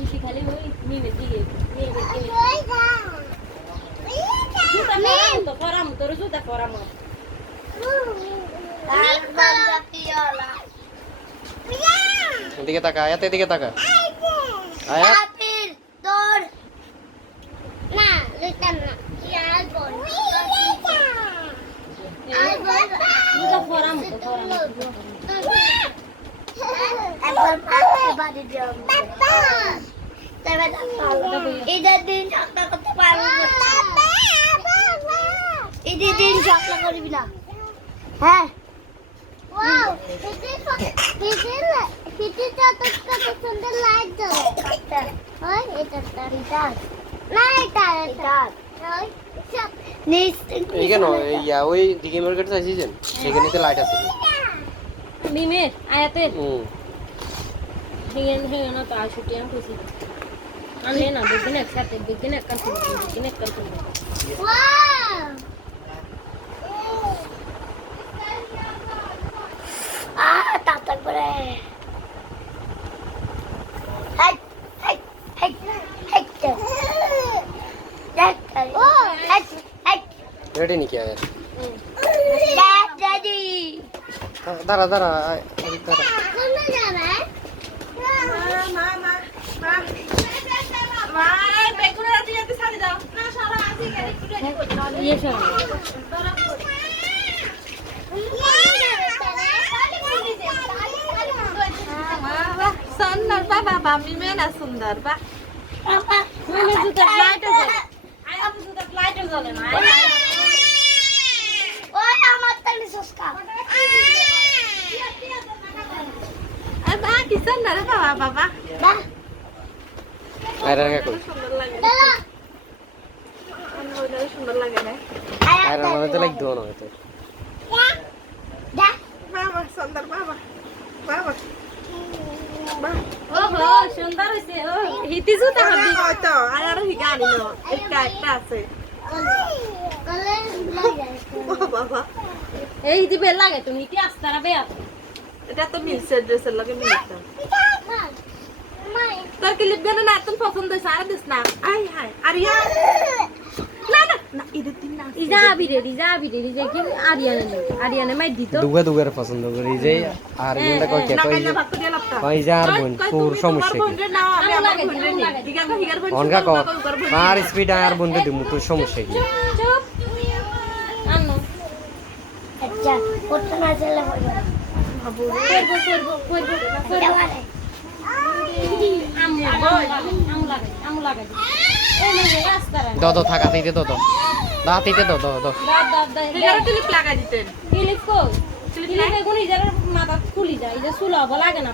EC খালি ওই মিমের দিকে জুতা পরাম তোর জুতা পরাম এদিকে তাকা আয়াত, এদিকে তাকা আয়াত। তোর না লেটা না ইয়ার বল জুতা পরাম তো পরাম একবার পাশে বাড়ি যাও বাবা তবে ঈদের দিন ঝগড়া করতে পারবো না ঈদের দিন ঝগড়া করবি না হ্যাঁ ওয়াও হিটিটা তো কত সুন্দর লাইট জ্বলে ওই এটা না এটা ওই এই কেন ইয়া ওই দিকে মার্কেট চাইছিলেন সেখানে তো লাইট আছে। মিমের আয়াতের হুম হেগে না তো আর ছুটি আমি খুশি আমি না দেখবেন একসাথে দেখবেন একটা ওয়াও তাড়াতাড়ি করে হাই হাই হাই হাই দেখ ও হাই হাই রেডি নাকি আয়াত? দাদি দাঁড়া দাঁড়া দাঁড়া। কোনে যাবে ইয়ে সব সুন্দর বাবা বামি মেনা সুন্দর বা মিমের জুতা লাইট জ্বলে আয়াতের জুতা লাইট জ্বলে না ওই আমার তালি সস্কা বা কি সুন্দর বাবা বাবা বা আয়রা কাকু সুন্দর লাগে দাদা আমার সুন্দর লাগে না আয়রা মানে তো লাইক দোনো হয়তো। দা বাবা সুন্দর বাবা বাবা ওহো সুন্দর হইছে ও হিতি জুতা হবি তো আর গাড়ি নো একটা একটা আছে কলে লাগে বাবা এই দিবে লাগে তুমি কি আস্তারা বে এটা তো মিলছে ড্রেসের লগে মিলছে মা মাই তোর কি লিপ গানা না তুমি পছন্দ সারা দিস না আই হাই আরিয়া না না না ঈদের দিন না ইজাবি রে যে কি আরিয়ানে মাই দিত দুগা দুগার পছন্দ করি যে আর ইন্দা কই কে না কই কাইনা ভাগ করে লাপটা কই যা আর বোন তোর সমস্যা কি না আমি আমার বোনের নি দিগা কো হিগার বোন অনকা ক আর স্পিড আর বন্ধু দিমু তোর সমস্যা কি? চুপ আনো আচ্ছা কোটা না চলে হবে ভাবু করবো দেওয়ারে আমু লাগে এই মানে আস্তারা দ থাকাতেই দে দ দাঁতিতে দ দা হিগার ক্লিপ লাগাই দিতেন ক্লিপ কো ক্লিপ এগুনি যারা মাথা খুলি যায় এটা সুলা লাগে না